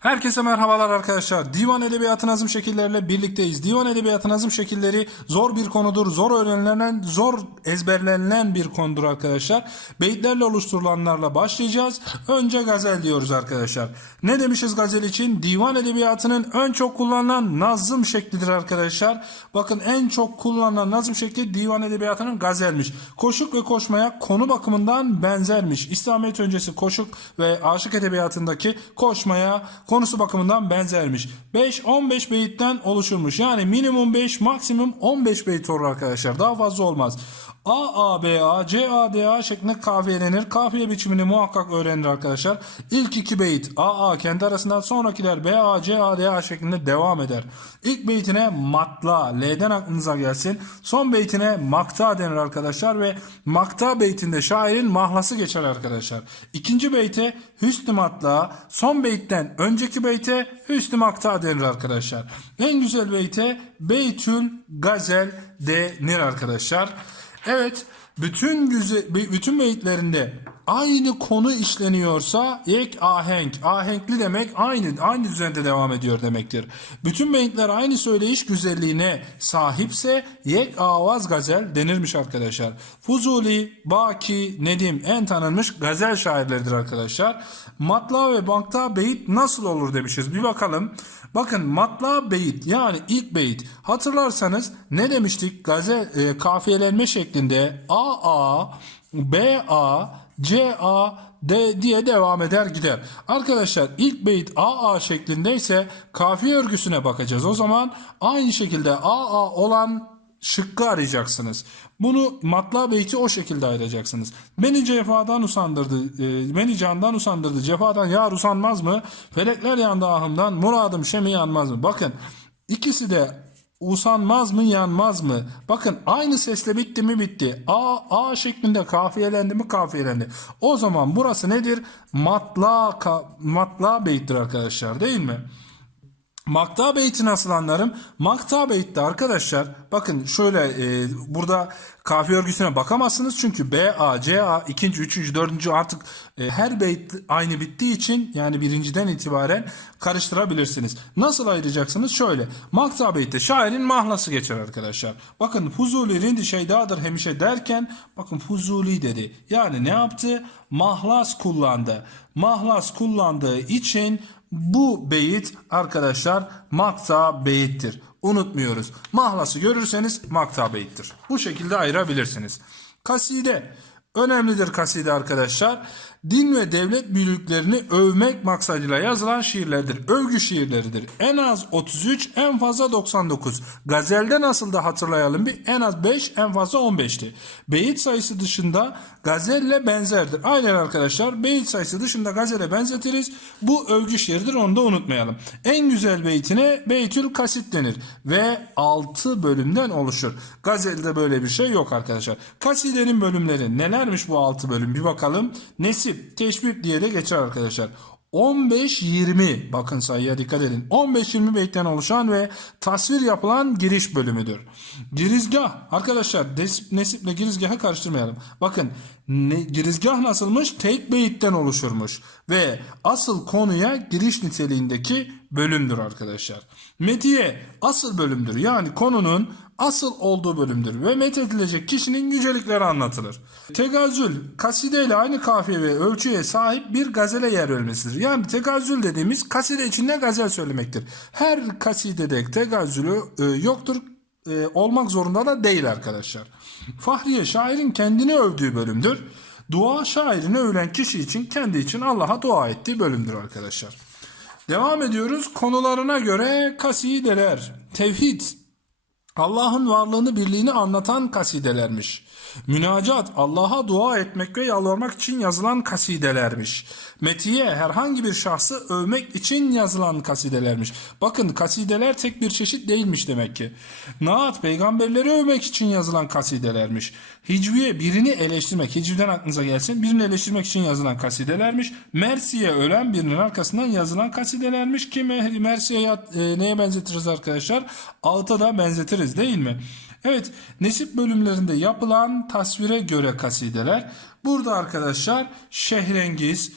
Herkese merhabalar arkadaşlar. Divan Edebiyatı Nazım şekilleriyle birlikteyiz. Divan Edebiyatı Nazım şekilleri zor bir konudur. Zor öğrenilen, zor ezberlenilen bir konudur arkadaşlar. Beyitlerle oluşturulanlarla başlayacağız. Önce gazel diyoruz arkadaşlar. Ne demişiz gazel için? Divan Edebiyatı'nın en çok kullanılan nazım şeklidir arkadaşlar. Bakın en çok kullanılan nazım şekli Divan Edebiyatı'nın gazelmiş. Koşuk ve koşmaya konu bakımından benzermiş. İslamiyet öncesi koşuk ve aşık edebiyatındaki koşmaya konusu bakımından benzermiş. 5-15 beyitten oluşurmuş. Yani minimum 5 maksimum 15 beyit olur arkadaşlar. Daha fazla olmaz. A, A, B, A, C, A, D, A şeklinde kafiyelenir. Kafiye biçimini muhakkak öğrenir arkadaşlar. İlk iki beyit A, A kendi arasından sonrakiler B, A, C, A, D, A şeklinde devam eder. İlk beytine matla, L'den aklınıza gelsin. Son beytine makta denir arkadaşlar ve makta beytinde şairin mahlası geçer arkadaşlar. İkinci beyte hüsnü matla, son beytten önceki beyte hüsnü makta denir arkadaşlar. En güzel beyte beytül gazel denir arkadaşlar. Evet, bütün güzel, bütün beyitlerinde aynı konu işleniyorsa ek ahenk, ahenkli demek aynı aynı düzende devam ediyor demektir. Bütün beyitler aynı söyleyiş güzelliğine sahipse yek avaz gazel denirmiş arkadaşlar. Fuzuli, Baki, Nedim en tanınmış gazel şairleridir arkadaşlar. Matla ve bankta beyit nasıl olur demişiz. Bir bakalım. Bakın matla beyit yani ilk beyit hatırlarsanız ne demiştik? Gazel e, kafiyelenme şeklinde A A B A C A D diye devam eder gider. Arkadaşlar ilk beyit A A şeklindeyse kafiye örgüsüne bakacağız. O zaman aynı şekilde A A olan şıkkı arayacaksınız. Bunu matla beyti o şekilde ayıracaksınız. Beni cefadan usandırdı, e, beni candan usandırdı, cefadan yar usanmaz mı? Felekler yandı ahımdan, muradım şemi yanmaz mı? Bakın ikisi de usanmaz mı yanmaz mı? Bakın aynı sesle bitti mi bitti. A, A şeklinde kafiyelendi mi kafiyelendi. O zaman burası nedir? Matla, ka, matla beyittir arkadaşlar değil mi? Makta beyti nasıl anlarım? Makta beytte arkadaşlar bakın şöyle e, burada kafiye örgüsüne bakamazsınız çünkü B, A, C, A ikinci, üçüncü, dördüncü artık e, her beyt aynı bittiği için yani birinciden itibaren karıştırabilirsiniz. Nasıl ayıracaksınız? Şöyle makta beytte şairin mahlası geçer arkadaşlar. Bakın Fuzuli rindi şeydadır hemişe derken bakın Fuzuli dedi. Yani ne yaptı? Mahlas kullandı. Mahlas kullandığı için bu beyit arkadaşlar makta beyittir. Unutmuyoruz. Mahlası görürseniz makta beyittir. Bu şekilde ayırabilirsiniz. Kaside önemlidir kaside arkadaşlar. Din ve devlet büyüklerini övmek maksadıyla yazılan şiirlerdir. Övgü şiirleridir. En az 33, en fazla 99. Gazelde nasıl da hatırlayalım bir en az 5, en fazla 15'ti. Beyit sayısı dışında gazelle benzerdir. Aynen arkadaşlar beyit sayısı dışında gazele benzetiriz. Bu övgü şiirdir onu da unutmayalım. En güzel beytine beytül kasit denir ve 6 bölümden oluşur. Gazelde böyle bir şey yok arkadaşlar. Kasidenin bölümleri nelermiş bu 6 bölüm bir bakalım. Nesip, teşbih diye de geçer arkadaşlar. 15-20 bakın sayıya dikkat edin. 15-20 beytten oluşan ve tasvir yapılan giriş bölümüdür. Girizgah arkadaşlar nesip, nesiple girizgahı karıştırmayalım. Bakın ne, girizgah nasılmış? Tek beyitten oluşurmuş ve asıl konuya giriş niteliğindeki bölümdür arkadaşlar. Metiye asıl bölümdür. Yani konunun asıl olduğu bölümdür ve methedilecek kişinin yücelikleri anlatılır. Tegazül, kaside ile aynı kafiye ve ölçüye sahip bir gazele yer vermesidir. Yani tegazül dediğimiz kaside içinde gazel söylemektir. Her kasidede tegazülü e, yoktur, e, olmak zorunda da değil arkadaşlar. Fahriye şairin kendini övdüğü bölümdür. Dua şairini övülen kişi için kendi için Allah'a dua ettiği bölümdür arkadaşlar. Devam ediyoruz. Konularına göre kasideler. Tevhid, Allah'ın varlığını birliğini anlatan kasidelermiş. Münacat Allah'a dua etmek ve yalvarmak için yazılan kasidelermiş. Metiye herhangi bir şahsı övmek için yazılan kasidelermiş. Bakın kasideler tek bir çeşit değilmiş demek ki. Naat peygamberleri övmek için yazılan kasidelermiş. Hicviye birini eleştirmek, hicviden aklınıza gelsin, birini eleştirmek için yazılan kasidelermiş. Mersiye ölen birinin arkasından yazılan kasidelermiş ki Mersiye e, neye benzetiriz arkadaşlar? Ağıta da benzetiriz değil mi? Evet nesip bölümlerinde yapılan tasvire göre kasideler. Burada arkadaşlar Şehrengiz,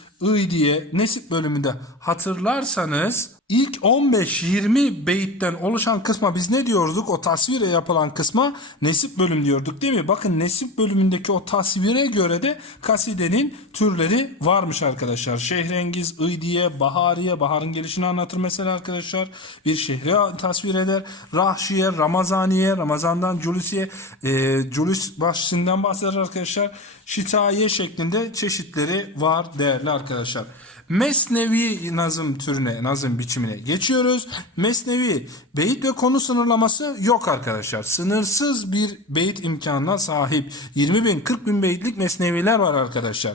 diye nesip bölümünde hatırlarsanız ilk 15-20 beyitten oluşan kısma biz ne diyorduk? O tasvire yapılan kısma nesip bölüm diyorduk değil mi? Bakın nesip bölümündeki o tasvire göre de kasidenin türleri varmış arkadaşlar. Şehrengiz, diye, Bahariye, baharın gelişini anlatır mesela arkadaşlar. Bir şehri tasvir eder. Rahşiye, Ramazaniye, Ramazandan Culusiye, e, Culus bahşinden bahseder arkadaşlar. Şitaye şeklinde çeşitleri var değerli arkadaşlar. Mesnevi nazım türüne, nazım biçimine geçiyoruz. Mesnevi beyit ve konu sınırlaması yok arkadaşlar. Sınırsız bir beyit imkanına sahip 20 bin 40 bin beyitlik mesneviler var arkadaşlar.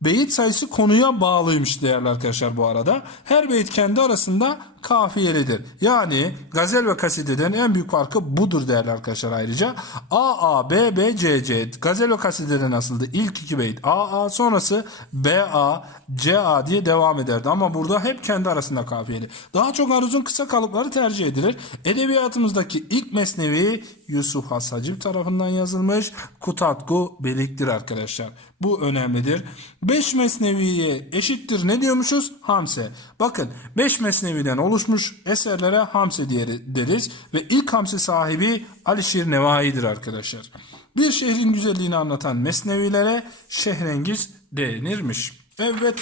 Beyit sayısı konuya bağlıymış değerli arkadaşlar bu arada. Her beyit kendi arasında kafiyelidir. Yani gazel ve kasideden en büyük farkı budur değerli arkadaşlar ayrıca. A, A, B, B, C, C. Gazel ve kasidede nasıldı? İlk iki beyit A, A sonrası B, A, C, A diye devam ederdi. Ama burada hep kendi arasında kafiyeli. Daha çok aruzun kısa kalıpları tercih edilir. Edebiyatımızdaki ilk mesnevi Yusuf Has Hacip tarafından yazılmış. Kutatku Belik'tir arkadaşlar. Bu önemlidir. 5 mesneviye eşittir ne diyormuşuz? Hamse. Bakın 5 mesneviden oluşmuş eserlere Hamse diye deriz. Ve ilk Hamse sahibi Alişir Nevai'dir arkadaşlar. Bir şehrin güzelliğini anlatan mesnevilere şehrengiz denirmiş. Evet.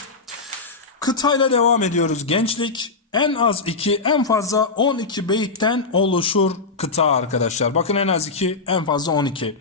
Kıtayla devam ediyoruz gençlik. En az 2 en fazla 12 beyitten oluşur kıta arkadaşlar. Bakın en az 2 en fazla 12.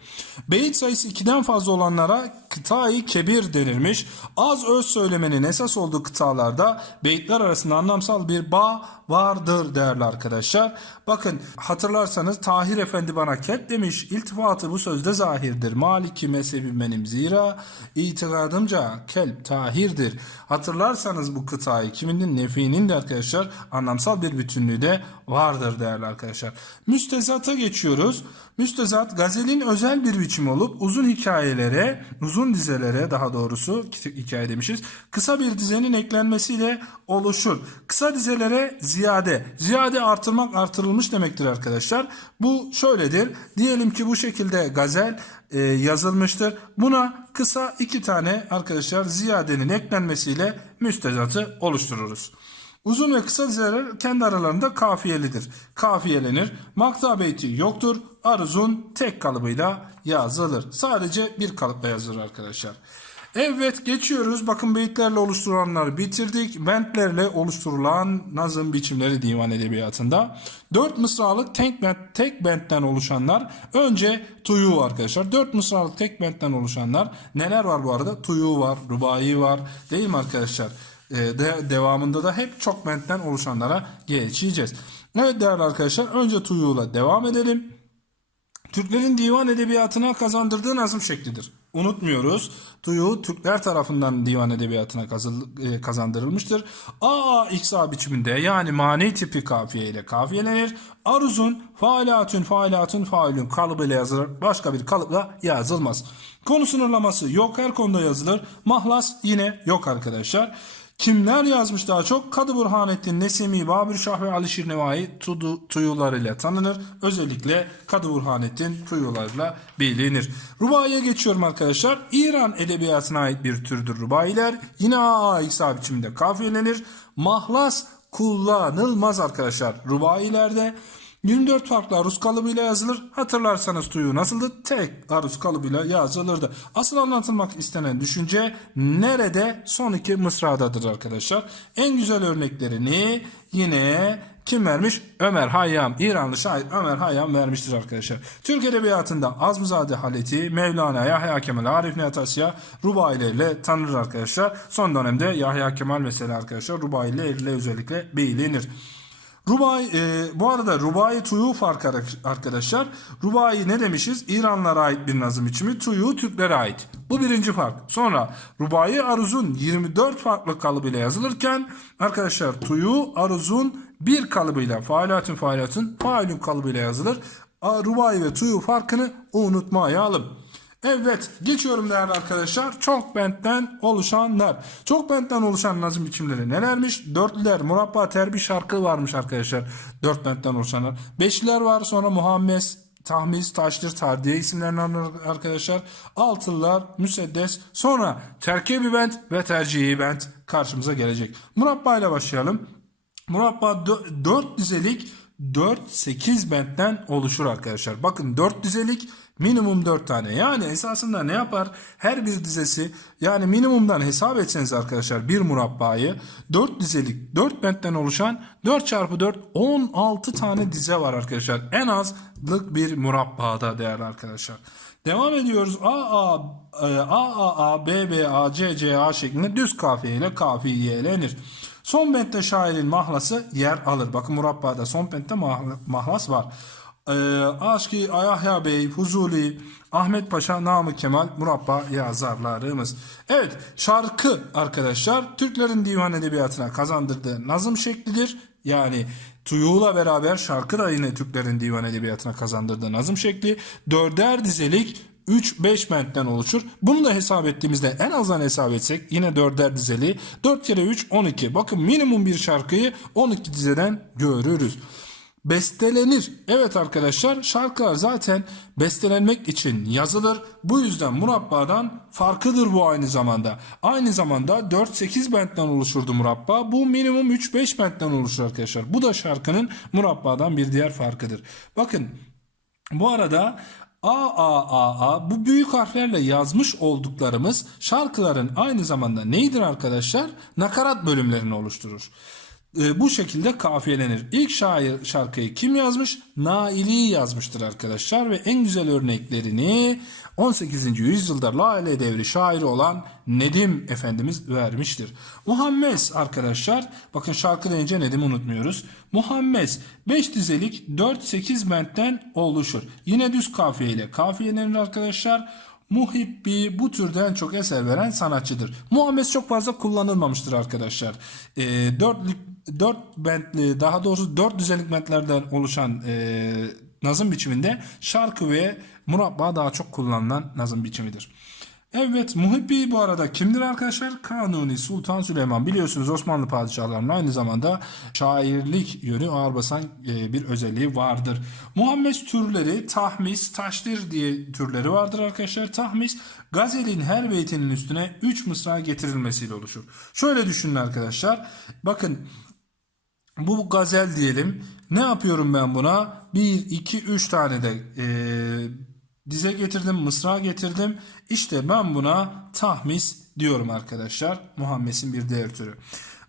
Beyit sayısı 2'den fazla olanlara kıtayı kebir denilmiş. Az öz söylemenin esas olduğu kıtalarda beyitler arasında anlamsal bir bağ vardır değerli arkadaşlar. Bakın hatırlarsanız Tahir Efendi bana ket demiş. İltifatı bu sözde zahirdir. Maliki mezhebim benim zira itikadımca kelp tahirdir. Hatırlarsanız bu kıtayı kiminin nefinin de arkadaşlar anlamsal bir bütünlüğü de vardır değerli arkadaşlar. Müstezata geçiyoruz. Müstezat gazelin özel bir biçimi olup uzun hikayelere, uzun dizelere daha doğrusu hikaye demişiz. Kısa bir dizenin eklenmesiyle oluşur. Kısa dizelere ziyade, ziyade artırmak artırılmış demektir arkadaşlar. Bu şöyledir. Diyelim ki bu şekilde gazel e, yazılmıştır. Buna kısa iki tane arkadaşlar ziyadenin eklenmesiyle müstezatı oluştururuz. Uzun ve kısa dizeler kendi aralarında kafiyelidir. Kafiyelenir. Makta beyti yoktur. Aruzun tek kalıbıyla yazılır. Sadece bir kalıpla yazılır arkadaşlar. Evet geçiyoruz. Bakın beyitlerle oluşturulanları bitirdik. Bentlerle oluşturulan nazım biçimleri divan edebiyatında. Dört mısralık tek, bent, tek bentten oluşanlar. Önce tuyu arkadaşlar. Dört mısralık tek bentten oluşanlar. Neler var bu arada? Tuyu var, rubai var. Değil mi arkadaşlar? Ee, de, devamında da hep çok bentten oluşanlara geçeceğiz. Evet değerli arkadaşlar önce tuyuyla devam edelim. Türklerin divan edebiyatına kazandırdığı nazım şeklidir. Unutmuyoruz. Tuyu Türkler tarafından divan edebiyatına e, kazandırılmıştır. A iksa biçiminde yani mani tipi kafiye ile kafiyelenir. Aruzun faalatün faalatün faulün kalıbıyla yazılır. Başka bir kalıpla yazılmaz. Konu sınırlaması yok her konuda yazılır. Mahlas yine yok arkadaşlar. Kimler yazmış daha çok? Kadı Burhanettin, Nesimi, Babür Şah ve Alişir Nevai tudu, tuyularıyla tanınır. Özellikle Kadı Burhanettin tuyularıyla bilinir. Rubaiye geçiyorum arkadaşlar. İran edebiyatına ait bir türdür rubailer. Yine A İsa biçiminde kafiyelenir. Mahlas kullanılmaz arkadaşlar rubailerde. 24 farklı aruz kalıbıyla yazılır. Hatırlarsanız tuyu nasıldı? Tek aruz kalıbıyla yazılırdı. Asıl anlatılmak istenen düşünce nerede? Son iki mısradadır arkadaşlar. En güzel örneklerini yine kim vermiş? Ömer Hayyam. İranlı şair Ömer Hayyam vermiştir arkadaşlar. Türk Edebiyatı'nda Azmuzade Haleti, Mevlana, Yahya Kemal, Arif Nihat Asya rubaileriyle tanınır arkadaşlar. Son dönemde Yahya Kemal mesela arkadaşlar rubaileriyle özellikle bilinir. Rubai, e, bu arada Rubai Tuyu farkı arkadaşlar. Rubai ne demişiz? İranlara ait bir nazım biçimi. Tuyu Türklere ait. Bu birinci fark. Sonra Rubai Aruz'un 24 farklı kalıbıyla yazılırken arkadaşlar Tuyu Aruz'un bir kalıbıyla faaliyatın faaliyatın failün kalıbıyla yazılır. Rubai ve Tuyu farkını unutmayalım. Evet geçiyorum değerli arkadaşlar. Çok bentten oluşanlar. Çok bentten oluşan nazım biçimleri nelermiş? Dörtlüler, murabba, terbi şarkı varmış arkadaşlar. Dört bentten oluşanlar. Beşliler var sonra Muhammed, tahmis, taşlir, tardiye isimlerini alır arkadaşlar. Altılılar, müseddes, sonra terkibi bent ve tercihi bent karşımıza gelecek. Murabba ile başlayalım. Murabba 4 dizelik 4-8 bentten oluşur arkadaşlar. Bakın 4 dizelik minimum 4 tane. Yani esasında ne yapar? Her bir dizesi yani minimumdan hesap etseniz arkadaşlar bir murabbayı 4 dizelik 4 bentten oluşan 4 çarpı 4 16 tane dize var arkadaşlar. En azlık bir murabbada değerli arkadaşlar. Devam ediyoruz. A A e, A A B B A C C A şeklinde düz kafiye ile kafiyelenir. Son bentte şairin mahlası yer alır. Bakın murabbada son bentte mahla- mahlas var. Ee, Aşkı Ayahya Bey, Fuzuli, Ahmet Paşa, Namık Kemal murabba yazarlarımız. Evet şarkı arkadaşlar Türklerin divan edebiyatına kazandırdığı nazım şeklidir. Yani tuyuğla beraber şarkı da yine Türklerin divan edebiyatına kazandırdığı nazım şekli. Dörder dizelik 3-5 bentten oluşur. Bunu da hesap ettiğimizde en azından hesap etsek yine dörder dizeli. 4 kere 3 12. Bakın minimum bir şarkıyı 12 dizeden görürüz. Bestelenir. Evet arkadaşlar şarkılar zaten bestelenmek için yazılır. Bu yüzden murabbadan farkıdır bu aynı zamanda. Aynı zamanda 4-8 bentten oluşurdu murabba. Bu minimum 3-5 bentten oluşur arkadaşlar. Bu da şarkının murabbadan bir diğer farkıdır. Bakın bu arada A A A A bu büyük harflerle yazmış olduklarımız şarkıların aynı zamanda neydir arkadaşlar? Nakarat bölümlerini oluşturur. Ee, bu şekilde kafiyelenir. İlk şair şarkıyı kim yazmış? Naili yazmıştır arkadaşlar ve en güzel örneklerini 18. yüzyılda Lale devri şairi olan Nedim Efendimiz vermiştir. Muhammed arkadaşlar bakın şarkı deyince Nedim'i unutmuyoruz. Muhammed 5 dizelik 4-8 bentten oluşur. Yine düz kafiye ile kafiyelenir arkadaşlar. Muhibbi bu türden çok eser veren sanatçıdır. Muhammed çok fazla kullanılmamıştır arkadaşlar. E, dörtlük, dört bentli daha doğrusu dört düzenlik bentlerden oluşan e, nazım biçiminde şarkı ve murabba daha çok kullanılan nazım biçimidir. Evet Muhibbi bu arada kimdir arkadaşlar? Kanuni Sultan Süleyman biliyorsunuz Osmanlı padişahlarının aynı zamanda şairlik yönü ağır basan e, bir özelliği vardır. Muhammed türleri tahmis, taştir diye türleri vardır arkadaşlar. Tahmis gazelin her beytinin üstüne 3 mısra getirilmesiyle oluşur. Şöyle düşünün arkadaşlar. Bakın bu gazel diyelim. Ne yapıyorum ben buna? 1, 2, 3 tane de e, dize getirdim, mısra getirdim. İşte ben buna tahmis diyorum arkadaşlar. Muhammed'in bir diğer türü.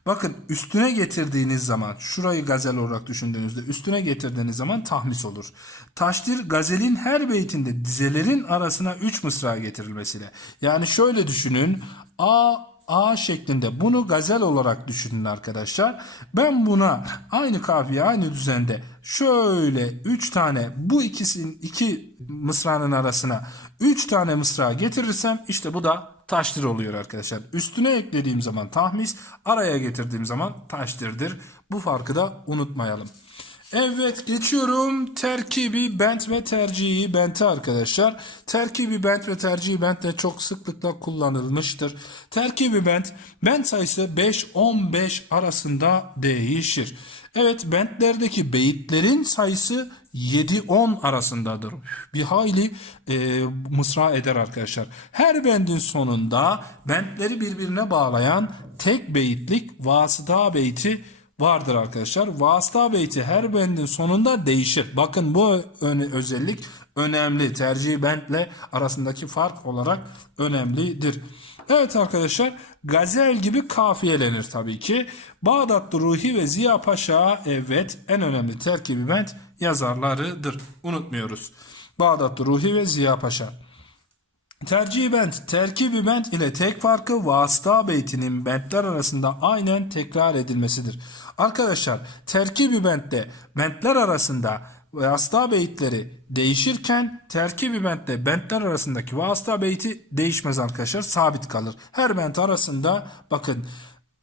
Bakın üstüne getirdiğiniz zaman şurayı gazel olarak düşündüğünüzde üstüne getirdiğiniz zaman tahmis olur. Taştir gazelin her beytinde dizelerin arasına 3 mısra getirilmesiyle. Yani şöyle düşünün. A A şeklinde bunu gazel olarak düşünün arkadaşlar. Ben buna aynı kafiye aynı düzende şöyle 3 tane bu ikisinin iki mısranın arasına 3 tane mısra getirirsem işte bu da taştir oluyor arkadaşlar. Üstüne eklediğim zaman tahmis, araya getirdiğim zaman taştirdir. Bu farkı da unutmayalım. Evet geçiyorum terkibi bent ve tercihi bente arkadaşlar. Terkibi bent ve tercihi bent de çok sıklıkla kullanılmıştır. Terkibi bent, bent sayısı 5-15 arasında değişir. Evet bentlerdeki beyitlerin sayısı 7-10 arasındadır. Bir hayli e, mısra eder arkadaşlar. Her bendin sonunda bentleri birbirine bağlayan tek beyitlik vasıta beyti vardır arkadaşlar. Vasıta beyti her bendin sonunda değişir. Bakın bu özellik önemli. Tercih bentle arasındaki fark olarak önemlidir. Evet arkadaşlar gazel gibi kafiyelenir tabii ki. Bağdatlı Ruhi ve Ziya Paşa evet en önemli terkibi bent yazarlarıdır. Unutmuyoruz. Bağdatlı Ruhi ve Ziya Paşa. Tercih bent, terkibi bent ile tek farkı vasıta beytinin bentler arasında aynen tekrar edilmesidir. Arkadaşlar terkibi bentte bentler arasında vasıta beyitleri değişirken terkibi bentte bentler arasındaki vasıta beyti değişmez arkadaşlar sabit kalır. Her bent arasında bakın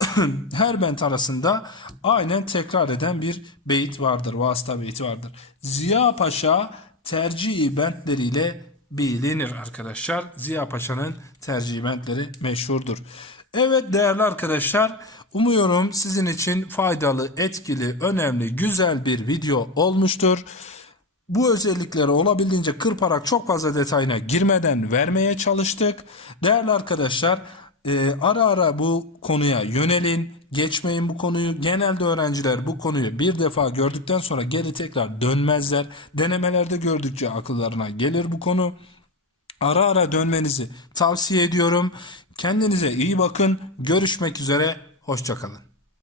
her bent arasında aynen tekrar eden bir beyit vardır. Vasıta beyti vardır. Ziya Paşa tercihi bentleriyle bilinir arkadaşlar. Ziya Paşa'nın tercih bentleri meşhurdur. Evet değerli arkadaşlar umuyorum sizin için faydalı, etkili, önemli, güzel bir video olmuştur. Bu özellikleri olabildiğince kırparak çok fazla detayına girmeden vermeye çalıştık. Değerli arkadaşlar e, ara ara bu konuya yönelin. Geçmeyin bu konuyu. Genelde öğrenciler bu konuyu bir defa gördükten sonra geri tekrar dönmezler. Denemelerde gördükçe akıllarına gelir bu konu. Ara ara dönmenizi tavsiye ediyorum. Kendinize iyi bakın. Görüşmek üzere. Hoşçakalın.